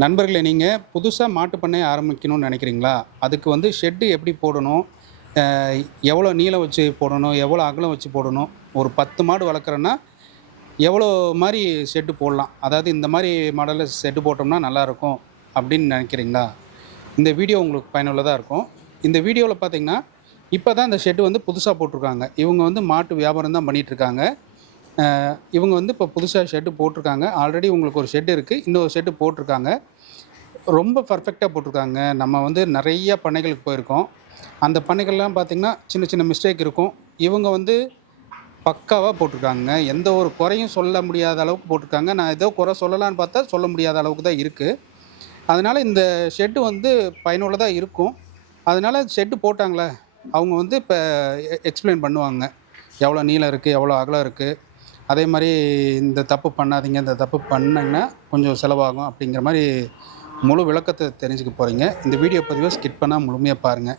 நண்பர்களே நீங்கள் புதுசாக மாட்டு பண்ணை ஆரம்பிக்கணும்னு நினைக்கிறீங்களா? அதுக்கு வந்து ஷெட்டு எப்படி போடணும்? எவ்வளோ நீளம் வச்சு போடணும்? எவ்வளோ அகலம் வச்சு போடணும்? ஒரு பத்து மாடு வளர்க்குறேன்னா எவ்வளோ மாதிரி ஷெட்டு போடலாம்? அதாவது இந்த மாதிரி மாடலில் ஷெட்டு போட்டோம்னா நல்லாயிருக்கும் அப்படின்னு நினைக்கிறீங்களா? இந்த வீடியோ உங்களுக்கு பயனுள்ளதாக இருக்கும். இந்த வீடியோவில் பார்த்தீங்கன்னா இப்போ தான் இந்த ஷெட்டு வந்து புதுசாக போட்டிருக்காங்க. இவங்க வந்து மாட்டு வியாபாரம் தான் பண்ணிகிட்ருக்காங்க இவங்க வந்து இப்போ புதுசாக ஷெட்டு போட்டிருக்காங்க. ஆல்ரெடி உங்களுக்கு ஒரு ஷெட் இருக்குது இன்னொரு ஷெட்டு போட்டிருக்காங்க. ரொம்ப பர்ஃபெக்டாக போட்டிருக்காங்க. நம்ம வந்து நிறைய பண்ணைகளுக்கு போயிருக்கோம். அந்த பண்ணைகள்லாம் பார்த்திங்கன்னா சின்ன சின்ன மிஸ்டேக் இருக்கும். இவங்க வந்து பக்காவாக போட்டிருக்காங்க. எந்த ஒரு குறையும் சொல்ல முடியாத அளவுக்கு போட்டிருக்காங்க. நான் ஏதோ குறை சொல்லலான்னு பார்த்தா சொல்ல முடியாத அளவுக்கு தான் இருக்குது அதனால் இந்த ஷெட்டு வந்து பயனுள்ளதாக இருக்கும். அதனால் ஷெட்டு போட்டாங்களே. அவங்க வந்து இப்போ எக்ஸ்பிளைன் பண்ணுவாங்க. எவ்வளோ நீளம் இருக்குது எவ்வளோ அகலம் இருக்குது அதே மாதிரி இந்த தப்பு பண்ணாதீங்க இந்த தப்பு பண்ணிங்கன்னா கொஞ்சம் செலவாகும் அப்படிங்கிற மாதிரி முழு விளக்கத்தை தெரிஞ்சுக்க போகிறீங்க இந்த வீடியோ பதிவை ஸ்கிப் பண்ணால் முழுமையாக பாருங்கள்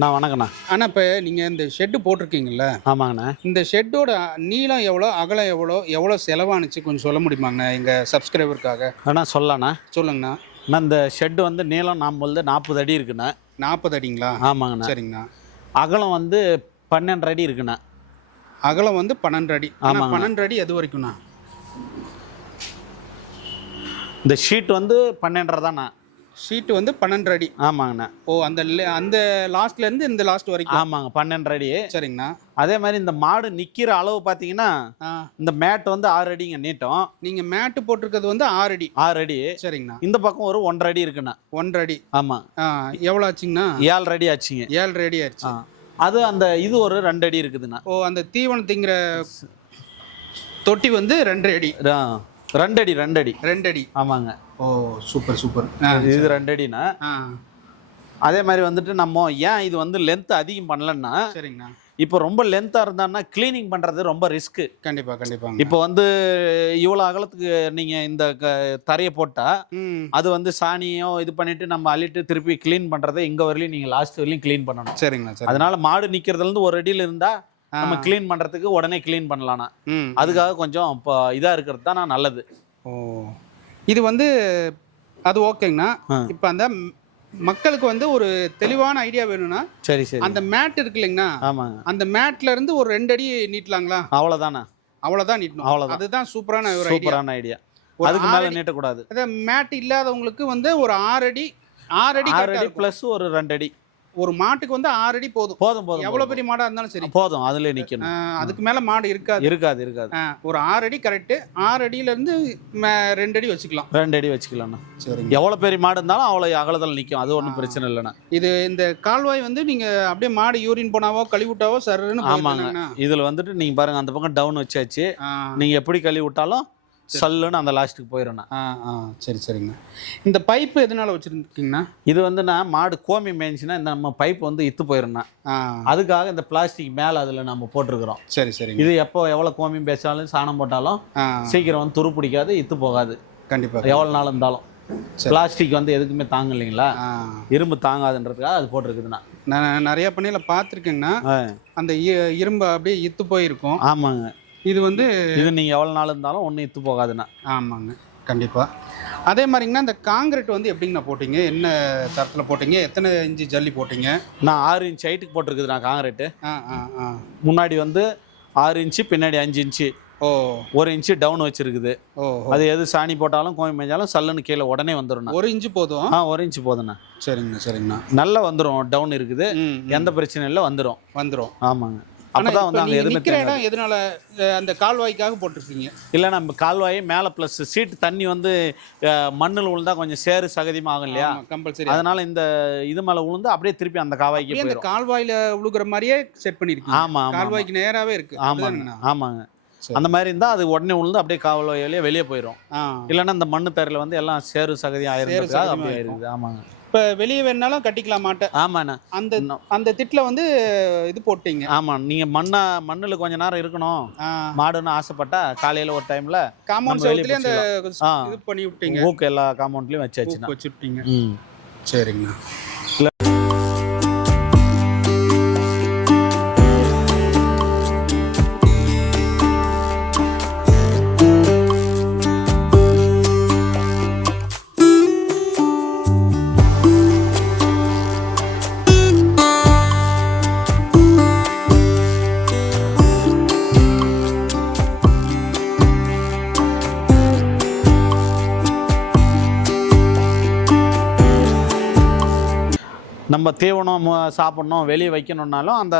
அண்ணா வணக்கண்ணா அண்ணா இப்போ நீங்கள் இந்த ஷெட்டு போட்டிருக்கீங்கல்ல? ஆமாங்கண்ணா. இந்த ஷெட்டோட நீளம் எவ்வளோ அகலம் எவ்வளோ எவ்வளோ செலவானுச்சு? கொஞ்சம் சொல்ல முடியுமாங்கண்ணா எங்கள் சப்ஸ்கிரைபருக்காக அண்ணா சொல்லண்ணா சொல்லுங்கண்ணா. அண்ணா இந்த ஷெட்டு வந்து நீளம் நாம் வந்து நாற்பது அடி இருக்குண்ணா. நாற்பது அடிங்களா? ஆமாங்கண்ணா. சரிங்கண்ணா. அகலம் வந்து பன்னெண்டு அடி இருக்குண்ணா. அகலம் வந்து பன்னெண்டு அடி. ஆமாங்கண்ணா. பன்னெண்டு அடி எது வரைக்கும்ண்ணா? இந்த ஷீட் வந்து பன்னெண்டரை தாண்ணா. ஷீட்டு வந்து பன்னெண்டு அடி. ஆமாங்கண்ணா. ஓ அந்த அந்த லாஸ்ட்லேருந்து இந்த லாஸ்ட் வரைக்கும். ஆமாங்க பன்னெண்டு அடி. சரிங்கண்ணா. அதே மாதிரி இந்த மாடு நிற்கிற அளவு பார்த்தீங்கன்னா இந்த மேட் வந்து ஆறு அடிங்க நீட்டம். நீங்கள் மேட்டு போட்டிருக்கிறது வந்து ஆறு அடி. ஆறு அடி. சரிங்கண்ணா. இந்த பக்கம் ஒரு ஒன்றரை அடி இருக்குண்ணா. ஒன்றரை அடி. ஆமாம் ஆ எவ்வளோ ஆச்சுங்கண்ணா? ஏழரை அடி ஆச்சுங்க. ஏழு அடி ஆயிடுச்சு ஆ. அது அந்த இது ஒரு ரெண்டு அடி இருக்குதுண்ணா. ஓ அந்த தீவனம் திங்கிற தொட்டி வந்து ரெண்டு அடி. ஆ, ரெண்டு அடி ரெண்டு அடி ரெண்டு அடி ஆமாங்க. ஓ சூப்பர் சூப்பர். இது ரெண்டு அடிண்ணா ஆ. அதே மாதிரி வந்துட்டு நம்ம ஏன் இது வந்து லென்த் அதிகம் பண்ணலன்னா சரிங்கண்ணா. இப்போ ரொம்ப லென்த்தாக இருந்தான்னா க்ளீனிங் பண்ணுறது ரொம்ப ரிஸ்க்கு கண்டிப்பாக கண்டிப்பாங்க இப்போ வந்து இவ்வளோ அகலத்துக்கு நீங்கள் இந்த தரையை போட்டால் அது வந்து சாணியோ இது பண்ணிட்டு நம்ம அள்ளிட்டு திருப்பி க்ளீன் பண்ணுறதை இங்கே வரலையும் நீங்கள் லாஸ்ட் வரலையும் க்ளீன் பண்ணணும். சரிங்கண்ணா சரி அதனால மாடு நிற்கிறதுலேருந்து ஒரு அடியில் இருந்தால். நம்ம க்ளீன் பண்ணுறதுக்கு உடனே க்ளீன் பண்ணலாம்னா. ம் அதுக்காக கொஞ்சம் இப்போ இதாக இருக்கிறது தான் நல்லது. ஓ. இது வந்து அது ஓகேங்கண்ணா. இப்போ அந்த மக்களுக்கு வந்து ஒரு தெளிவான ஐடியா வேணும்னா சரி சரி. அந்த மேட் இருக்கு இல்லைங்கண்ணா. ஆமாங்க. அந்த மேட்ல இருந்து ஒரு ரெண்டு அடி நீட்டலாங்களா? அவ்வளோதானே அவ்வளவுதான் நீட்டணும். அவ்வளவுதான். அதுதான் சூப்பரான ஒரு சூப்பரான ஐடியா அதுக்கு மேலே நீட்டக்கூடாது. மேட் இல்லாதவங்களுக்கு வந்து ஒரு ஆறு அடி ஆறு அடி ஆறு அடி. ப்ளஸ் ஒரு ரெண்டு அடி ஒரு மாட்டுக்கு வந்து ஆறு அடி போதும். போதும் போதும் எவ்வளவு. பெரிய மாடா இருந்தாலும் சரி. போதும். அதுல நிக்கணும். அதுக்கு மேல மாடு இருக்காது. இருக்காது இருக்காது. ஒரு ஆறு அடி கரெக்ட் ஆறு அடியில இருந்து ரெண்டு அடி வச்சுக்கலாம். ரெண்டு அடி வச்சுக்கலாம்ண்ணா. சரிங்க. எவ்வளவு பெரிய மாடு இருந்தாலும் அவ்வளவு அகலத்தில் நிக்கும். அது ஒன்றும். பிரச்சனை இல்லைண்ணா. இது இந்த கால்வாய் வந்து நீங்க அப்படியே மாடு யூரின் போனாவோ கழுவிட்டாவோ சருன்னு ஆமாங்க. இதுல வந்துட்டு நீங்க பாருங்க அந்த பக்கம் டவுன் வச்சாச்சு. நீங்க எப்படி கழுவி விட்டாலும் சல்லுன்னு அந்த லாஸ்ட்டுக்கு போயிடும்ண்ணா. ஆஹ் ஆஹ் சரி சரிங்க. இந்த பைப்பு எதனால வச்சிருக்கீங்கண்ணா? இது வந்து நான் மாடு கோமி மேய்ஞ்சுன்னா இந்த நம்ம பைப் வந்து இத்து போயிடும்ண்ணா. அதுக்காக இந்த பிளாஸ்டிக் மேலே அதில் நம்ம போட்டிருக்கிறோம். சரி சரிங்க. இது எப்போ எவ்வளோ கோமி பேசாலும் சாணம் போட்டாலும் சீக்கிரம் வந்து துரு பிடிக்காது இத்து போகாது. கண்டிப்பா எவ்வளோ நாள் இருந்தாலும். சரி. பிளாஸ்டிக் வந்து எதுக்குமே தாங்க இல்லைங்களா? இரும்பு தாங்காதுன்றதுக்காக அது போட்டிருக்குதுண்ணா. நான் நிறைய பண்ணையில பார்த்துருக்கேங்கண்ணா. ஆ, அந்த இரும்பு அப்படியே இத்து போயிருக்கும். ஆமாங்க. இது வந்து இது நீங்கள் எவ்வளோ நாள் இருந்தாலும் ஒன்றும் இத்து போகாதுண்ணா ஆமாங்க கண்டிப்பா. அதே மாதிரிங்கண்ணா இந்த காங்கிரீட் வந்து எப்படிங்கண்ணா போட்டீங்க? என்ன தரத்தில் போட்டீங்க? எத்தனை இன்ச்சு ஜல்லி போட்டீங்க? நான் ஆறு இன்ச் ஹைட்டுக்கு போட்டிருக்குதுண்ணா காங்கிரீட்டு. ஆ ஆ ஆ. முன்னாடி வந்து ஆறு இன்ச்சு பின்னாடி அஞ்சு இன்ச்சு. ஓ. ஒரு இன்ச்சு டவுன் வச்சிருக்குது. ஓ. அது எது சாணி போட்டாலும் கோமி மேய்ஞ்சாலும் சல்லுன்னு கீழே உடனே வந்துடும்ண்ணா ஒரு இன்ச்சு போதும்? ஆ ஒரு இன்ச்சு போதுண்ணா சரிங்கண்ணா சரிங்கண்ணா. நல்லா வந்துடும் டவுன் இருக்குது. எந்த பிரச்சனையும் இல்லை வந்துடும் வந்துரும். ஆமாங்க. அப்பதான் வந்து அங்கே எதுவுமே நிற்கிற இடம் எதனால அந்த கால்வாய்க்காக போட்டிருக்கீங்க? இல்லை நம்ம கால்வாய் மேலே ப்ளஸ் சீட்டு தண்ணி வந்து மண்ணுல விழுந்தா கொஞ்சம் சேறு சகதியும் ஆகும் இல்லையா கம்பல்சரி. அதனால இந்த இது மேலே விழுந்து அப்படியே திருப்பி அந்த காவாய்க்கு அந்த கால்வாயில விழுகிற மாதிரியே செட் பண்ணிருக்கீங்க. ஆமா கால்வாய்க்கு நேராவே இருக்கு. ஆமாங்க? ஆமாங்க. சரி. அந்த மாதிரி இருந்தால் அது உடனே விழுந்து அப்படியே காவல் வெளியே போயிடும் இல்லைன்னா இந்த மண்ணு தரையில் வந்து எல்லாம் ஆயிருந்ததுக்காக சகதியுமா அப்படி இருக்கும். ஆயிருக்குது ஆமாங்க. இப்ப வெளியே வேணாலும் கட்டிக்கலாம் மாட்டேன் ஆமாண்ணா. அந்த. அந்த திட்டுல வந்து இது போட்டீங்க. ஆமாம் நீங்கள் மண்ணா மண்ணில் கொஞ்ச நேரம் இருக்கணும். மாடுன்னு ஆசைப்பட்டா காலையில் ஒரு டைமில் காம்பவுண்ட் சவுத்துலயே அந்த. இது பண்ணி விட்டீங்க. ஊக்கு எல்லா காம்பவுண்ட்லேயும் வச்சாச்சுண்ணா. ஊக்கு வச்சு விட்டீங்க சரிங்கண்ணா. நம்ம தீவனம் ம- சாப்பிடணும் வெளியே வைக்கணும்னாலும் அந்த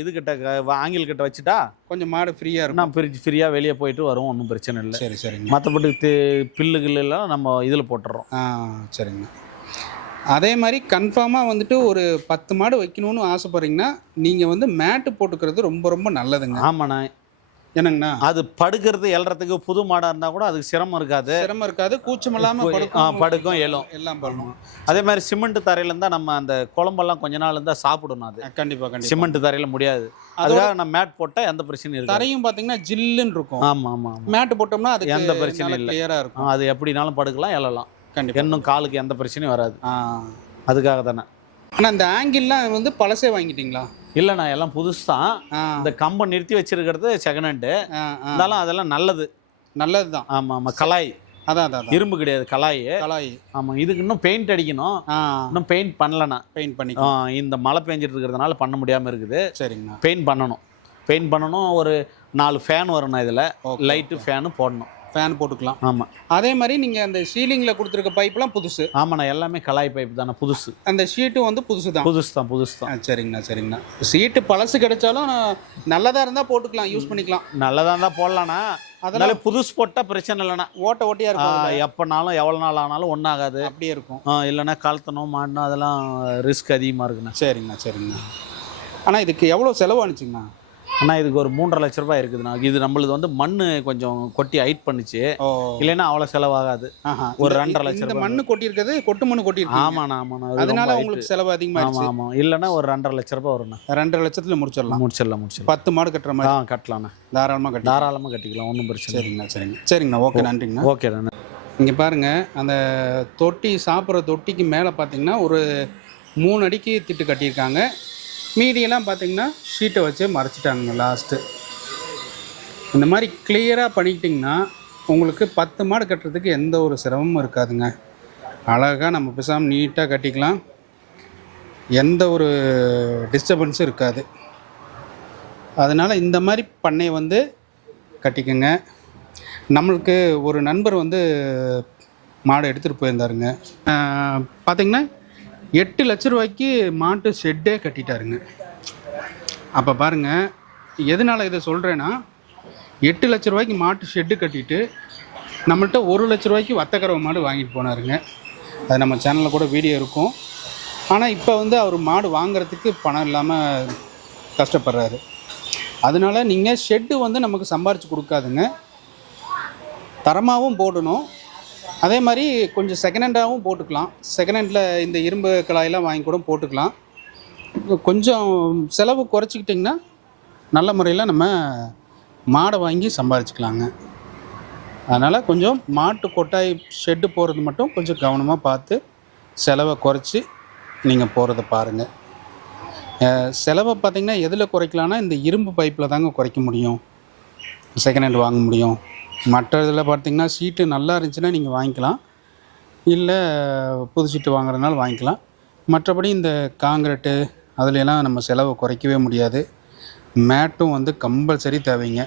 இதுகிட்ட க- வ- ஆங்கில் கிட்ட வச்சுட்டா கொஞ்சம் மாடு ஃப்ரீயா இருக்கும். நான் ஃப்ரிட்ஜ் ஃப்ரீயாக வெளியே போயிட்டு வரும் ஒன்றும் பிரச்சனை இல்லை. சரி சரிங்க. மற்றபடி பில்லுகள் எல்லாம் நம்ம இதில் போட்டுறோம். ஆ சரிங்க. அதே மாதிரி கன்ஃபார்மாக வந்துட்டு ஒரு பத்து மாடு வைக்கணும்னு ஆசைப்படுறீங்கன்னா நீங்கள் வந்து மேட்டு போட்டுக்கிறது ரொம்ப ரொம்ப நல்லதுங்க. ஆமாண்ணா. என்னங்கண்ணா? அது படுக்கிறது எல்றதுக்கு புது மாடாக இருந்தால் கூட அதுக்கு சிரமம் இருக்காது. சிரமம் இருக்காது கூச்சம் இல்லாமல் படுக்கும் எழும். எல்லாம் பண்ணும் அதே மாதிரி சிமெண்ட் தரையில இருந்தா நம்ம அந்த குழம்பெல்லாம் கொஞ்ச நாள் இருந்தால் சாப்பிடணும் அது. கண்டிப்பாக கண்டிப்பாக சிமெண்ட் தரையில முடியாது. அதுக்காக நான் மேட் போட்டால் எந்த பிரச்சனையும் இருக்காது. தரையும் பார்த்தீங்கன்னா ஜில்லுன்னு இருக்கும். ஆமா ஆமா ஆமா. மேட்டு போட்டோம்னா அதுக்கு எந்த பிரச்சனையும் இல்லை. கிளியராக இருக்கும். அது எப்படினாலும் படுக்கலாம் எழலாம். கண்டிப்பாக இன்னும் காலுக்கு எந்த பிரச்சனையும் வராது. ஆ. அதுக்காக தானே. ஆனால் இந்த ஆங்கிள்லாம் வந்து பழசே வாங்கிட்டீங்களா? இல்லைண்ணா எல்லாம் புதுசு தான் ஆ. இந்த கம்பை நிறுத்தி வச்சிருக்கிறது செகண்ட் ஹேண்டு இருந்தாலும் அதெல்லாம் நல்லது. நல்லது தான் ஆமா ஆமா கலாய். அதான் அதான். இரும்பு கிடையாது கலாய். கலாய். ஆமா இதுக்கு இன்னும் பெயிண்ட் அடிக்கணும். இன்னும் பெயிண்ட் பண்ணலண்ணா பெயிண்ட் பண்ணிக்கலாம் இந்த மழை பெஞ்சிட்டு இருக்கிறதுனால பண்ண முடியாம இருக்குது. சரிங்கண்ணா. பெயிண்ட் பண்ணணும். பெயிண்ட் பண்ணணும் ஒரு நாலு ஃபேன் வரணும் இதில். லைட்டு ஃபேனு போடணும். ஃபேன் போட்டுக்கலாம். ஆமாம் அதே மாதிரி நீங்கள் அந்த சீலிங்கில் கொடுத்துருக்க பைப்லாம் புதுசு. ஆமாண்ணா எல்லாமே கலாய் பைப் தானே புதுசு. அந்த ஷீட்டும் வந்து புதுசு தான் புதுசு தான் புதுசு தான் சரிங்கண்ணா சரிங்கண்ணா. சீட்டு பழசு கிடைச்சாலும் நல்லதாக இருந்தால் போட்டுக்கலாம் யூஸ் பண்ணிக்கலாம். நல்லதாக இருந்தால் போடலாண்ணா. அதனால புதுசு போட்டால் பிரச்சனை இல்லைண்ணா. ஓட்ட ஓட்டியாக இருக்கும் எப்போனாலும் எவ்வளோ நாள் ஆனாலும் ஒன்றாகாது அப்படியே இருக்கும். இல்லைன்னா கழுத்தணும் மாட்டணும் அதெல்லாம் ரிஸ்க் அதிகமாக இருக்குண்ணா. சரிங்கண்ணா சரிங்கண்ணா. ஆனால் இதுக்கு எவ்வளோ செலவானுச்சுங்கண்ணா ஆனால் இதுக்கு ஒரு மூன்றரை லட்ச ரூபாய் இருக்குதுண்ணா. இது நம்மளுது வந்து மண் கொஞ்சம் கொட்டி ஹைட் பண்ணுச்சு. இல்லைன்னா அவ்வளோ செலவாகாது. ஒரு ரெண்டரை லட்ச இந்த ரூபாய் மண்ணு கொட்டியிருக்கிறது கொட்டு மண்ணு கொட்டியிருக்கீங்க ஆமாண்ணா ஆமாண்ணா. அது அதனால. உங்களுக்கு செலவு ஆமாம் அதிகமாகிடுச்சு ஆமாம் இல்லைன்னா ஒரு ரெண்டரை லட்ச ரூபாய் வரும்ண்ணா. ரெண்டரை லட்சத்தில் முடிச்சிடலாம். முடிச்சிடலாம் முடிச்சிடலாம். பத்து மாடு கட்டுற ஆ மாதிரி கட்டலாண்ணா தாராளமாக கட்டி தாராளமாக கட்டிக்கலாம் ஒன்றும் பிரச்சனை சரிங்கண்ணா சரிங்க. சரிங்கண்ணா ஓகே நன்றிங்கண்ணா. ஓகே தானே இங்கே பாருங்க அந்த தொட்டி சாப்பிட்ற தொட்டிக்கு மேலே பார்த்தீங்கன்னா ஒரு மூணு அடிக்கு திட்டு கட்டியிருக்காங்க. மீதியெல்லாம் பார்த்தீங்கன்னா ஷீட்டை வச்சு மறைச்சிட்டாங்க லாஸ்ட்டு இந்த மாதிரி கிளியராக பண்ணிக்கிட்டிங்கன்னா உங்களுக்கு பத்து மாடு கட்டுறதுக்கு எந்த ஒரு சிரமமும் இருக்காதுங்க. அழகாக நம்ம பேசாமல் நீட்டாக கட்டிக்கலாம். எந்த ஒரு டிஸ்டர்பன்ஸும் இருக்காது. அதனால் இந்த மாதிரி பண்ணையை வந்து கட்டிக்கோங்க. நம்மளுக்கு ஒரு நண்பர் வந்து மாடை எடுத்துகிட்டு போயிருந்தாருங்க. பார்த்திங்கன்னா பார்த்தீங்கன்னா எட்டு லட்ச ரூபாய்க்கு மாட்டு ஷெட்டே கட்டிட்டாருங்க. அப்போ பாருங்கள் எதனால் இதை சொல்கிறேன்னா எட்டு லட்ச ரூபாய்க்கு மாட்டு ஷெட்டு கட்டிட்டு நம்மள்ட்ட ஒரு லட்ச ரூபாய்க்கு வத்தக்கரவ மாடு வாங்கிட்டு போனாருங்க. அது நம்ம சேனலில் கூட வீடியோ இருக்கும். ஆனால் இப்போ வந்து அவர் மாடு வாங்குறதுக்கு பணம் இல்லாமல் கஷ்டப்படுறாரு. அதனால நீங்கள் ஷெட்டு வந்து நமக்கு சம்பாரித்து கொடுக்காதுங்க. தரமாகவும் போடணும். அதே மாதிரி கொஞ்சம் செகண்ட் ஹேண்டாகவும் போட்டுக்கலாம். செகண்ட் ஹேண்டில் இந்த இரும்பு கலாயெல்லாம் வாங்கி கூட போட்டுக்கலாம். கொஞ்சம் செலவு குறைச்சிக்கிட்டிங்கன்னா நல்ல முறையில் நம்ம மாடை வாங்கி சம்பாதிச்சுக்கலாங்க. அதனால் கொஞ்சம் மாட்டு கொட்டாய் ஷெட்டு போகிறது மட்டும் கொஞ்சம் கவனமாக பார்த்து செலவை குறைச்சி நீங்கள் போகிறத பாருங்கள் செலவை பார்த்திங்கன்னா எதில் குறைக்கலான்னா இந்த இரும்பு பைப்பில் தாங்க குறைக்க முடியும். செகண்ட் ஹேண்ட் வாங்க முடியும். மற்ற இதில் பார்த்தீங்கன்னா சீட்டு நல்லா இருந்துச்சுன்னா நீங்கள் வாங்கிக்கலாம். இல்லை புது சீட்டு வாங்குறதுனால வாங்கிக்கலாம். மற்றபடி இந்த காங்கிரட்டு அதுலலாம் நம்ம செலவை குறைக்கவே முடியாது. மேட்டும் வந்து கம்பல்சரி தேவைங்க.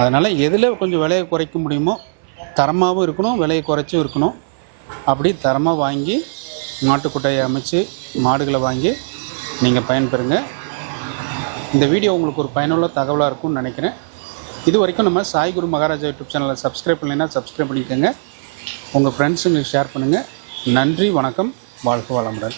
அதனால் எதில் கொஞ்சம் விலையை குறைக்க முடியுமோ தரமாகவும் இருக்கணும் விலையை குறைச்சும் இருக்கணும். அப்படி தரமாக வாங்கி மாட்டுக்கொட்டையை அமைச்சு மாடுகளை வாங்கி நீங்கள் பயன்பெறுங்க. இந்த வீடியோ உங்களுக்கு ஒரு பயனுள்ள தகவலாக இருக்கும்னு நினைக்கிறேன். இது வரைக்கும் நம்ம சாய் குரு மகாராஜா யூடியூப் சேனலை சப்ஸ்கிரைப் பண்ணலைன்னா சப்ஸ்கிரைப் பண்ணிக்கோங்க. உங்கள் ஃப்ரெண்ட்ஸுங்களுக்கு ஷேர் பண்ணுங்கள் நன்றி வணக்கம். வாழ்க வளமுடன்.